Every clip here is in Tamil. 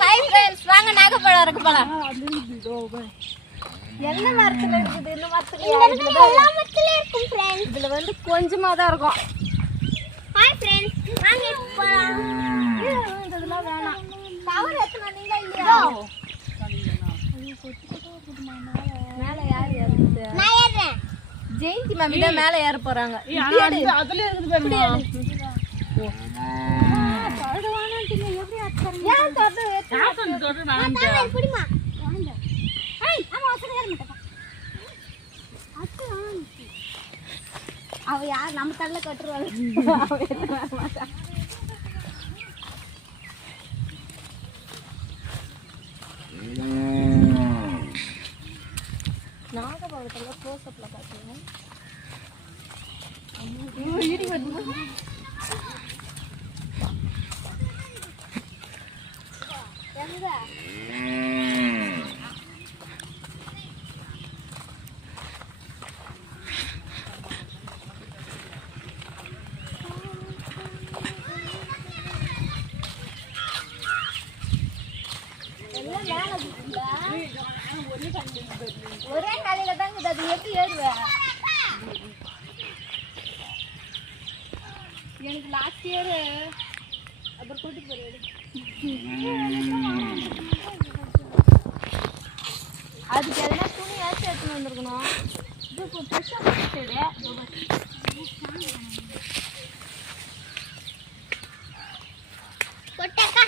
ஹாய் फ्रेंड्स, வாங்க நாகப்பழம் இருக்கு போலாம். என்ன மரத்துல இருக்குது? இந்த மரத்துல எல்லா மரத்துல இருக்கும் फ्रेंड्स. இதுல வந்து கொஞ்சமா தான் இருக்கும். ஹாய் फ्रेंड्स, வாங்க போலாம். இதெல்லாம் வேணாம். டவர் ஏத்துனா நீங்க இல்லையா? மேல யார் ஏறுது? நான் ஏறேன். ஜெயந்தி மாமி தான் மேல ஏற போறாங்க. அதுல இருக்குது பாருங்க. அவ யார் நம்ம தள்ள கட்டுருவாங்க. நாகப்பழத்துல க்ளோஸ்அப்ல காட்டுங்க. இடி வருது. எங்க ஒரே காலையில தான் அது எப்படி ஏறுவேன்? எனக்கு லாஸ்ட் இயர் அப்புறம் கூட்டிட்டு போயிடு. அதுக்கு எதனா துணி ஏற்றி எடுத்துன்னு வந்துருக்கணும். இது இப்போ ஃப்ரெஷ்ஷாக போட்டுடு. கொட்டாக்கா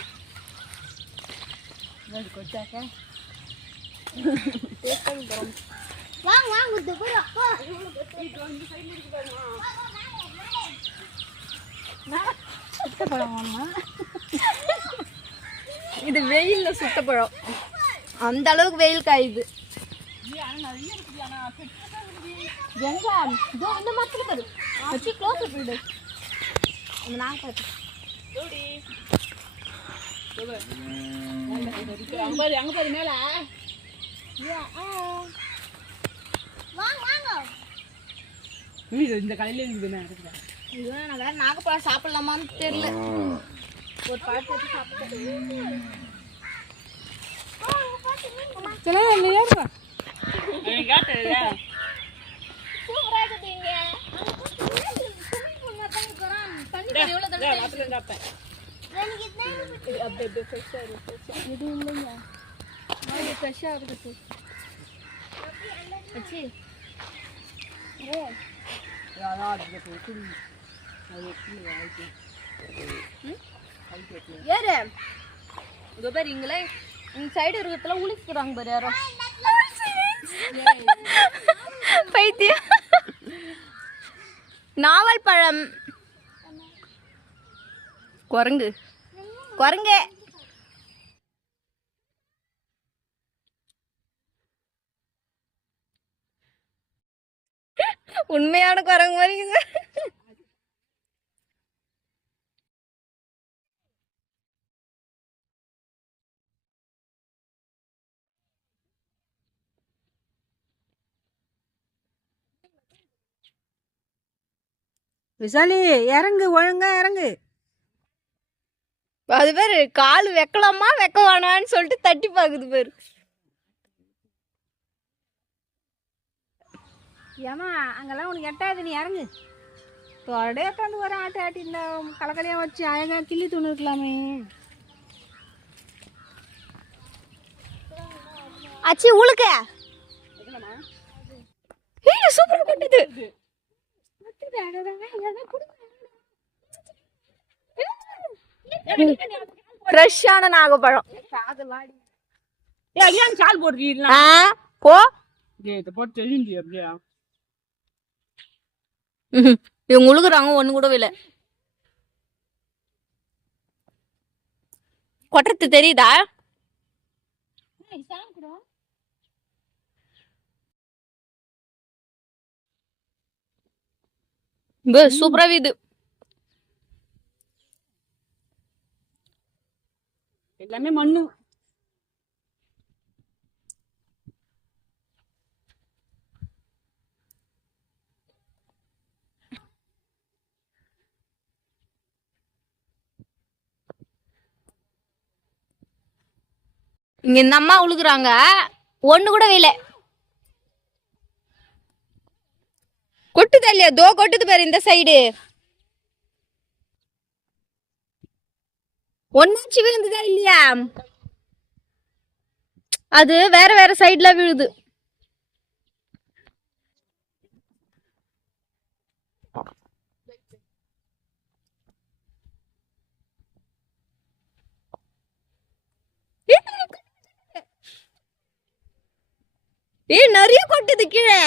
கொட்டாக்கா வாங்க வாங்க இது போறோம். சுத்தப்பழமா? இது வெயில்ல சுத்தப்பழம். அந்த அளவுக்கு வெயில் காயுது. எங்க இதோ இந்த மரத்துல பாரு. வச்சு க்ளோஸ் அப் விடு. அந்த நான் பாத்து அங்க பாரு மேல. வாங்க வாங்க. இந்த கடையில இருக்குதுன்னா இதுதான். நான் வேற நாகப்பழம் சாப்பிடலாமான்னு தெரியல. ஒரு பழத்தை எடுத்து சாப்பிட்டேன். சரி இல்லையா சூப்பரா இருக்குதுங்க. இது இல்லைங்க. ஃப்ரெஷ்ஷாக இருக்குது. வச்சு ஏறு இங்கே பேர் இங்களே இந்த சைடு இருக்கிறதுல உளிச்சுக்கிறாங்க பாரு யாரோ. பைத்தியம். நாவல் பழம். குரங்கு குரங்கே. உண்மையான குரங்கு மாதிரி விசாலி இறங்கு, ஒழுங்கா இறங்கு. அது பேரு கால் வைக்கலாமா வைக்க வேணான்னு சொல்லிட்டு தட்டி பாக்குது பேரு. ஏமா அங்கெல்லாம் உனக்கு எட்டாது, நீ இறங்கு. தொடே உட்காந்து வர ஆட்டி ஆட்டி இந்த கலக்கலையா வச்சு அழகா கிள்ளி துணு இருக்கலாமே. அச்சி உழுக்க சூப்பரா கொட்டுது. ஃப்ரெஷ்ஷான நாகப்பழம். சால் போடுறீங்களா? போ போட்டு அப்படியா? இவங்க உழுகுறாங்க, ஒண்ணு கூட இல்ல. கொட்டுறது தெரியுதா? சூப்பரா இது எல்லாமே மண்ணு. இங்க இந்த அம்மா உழுகுறாங்க, ஒண்ணு கூட வேலை. கொட்டுதா இல்லையா? தோ கொட்டுது பாரு இந்த சைடு. ஒன்னாச்சு விழுந்துதா இல்லையா? அது வேற வேற சைடுல விழுது. நிறைய கொட்டுது கீழே.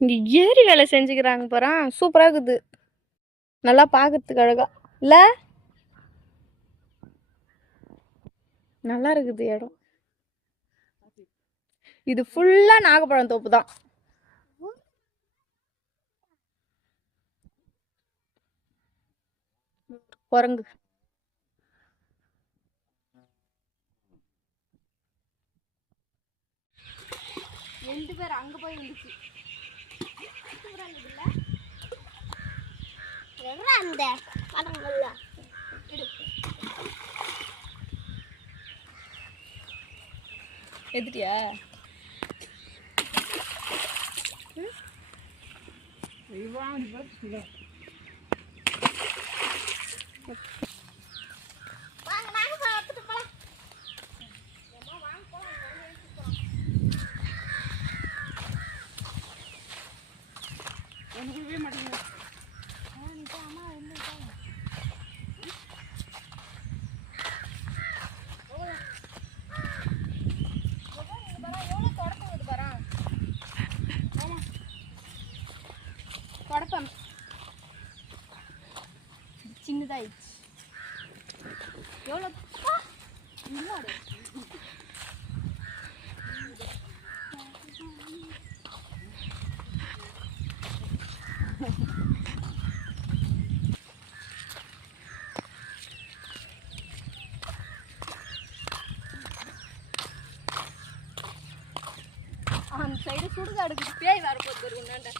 இங்க ஏரி வேலை செஞ்சுக்கிறாங்க பாரு, சூப்பரா இருக்குது. நல்லா பாக்குறதுக்கு அழகா இல்ல? நல்லா இருக்குது இடம். இது ஃபுல்லா நாகப்பழம் தோப்பு தான். குரங்கு ரெண்டு பேர் அங்க போய் வந்துச்சு. எதுட்டியா? சின்னதாயிடுச்சு. எவ்வளோ அந்த சைடு சுடுகாடுக்கு பேய் வரப்போகுது.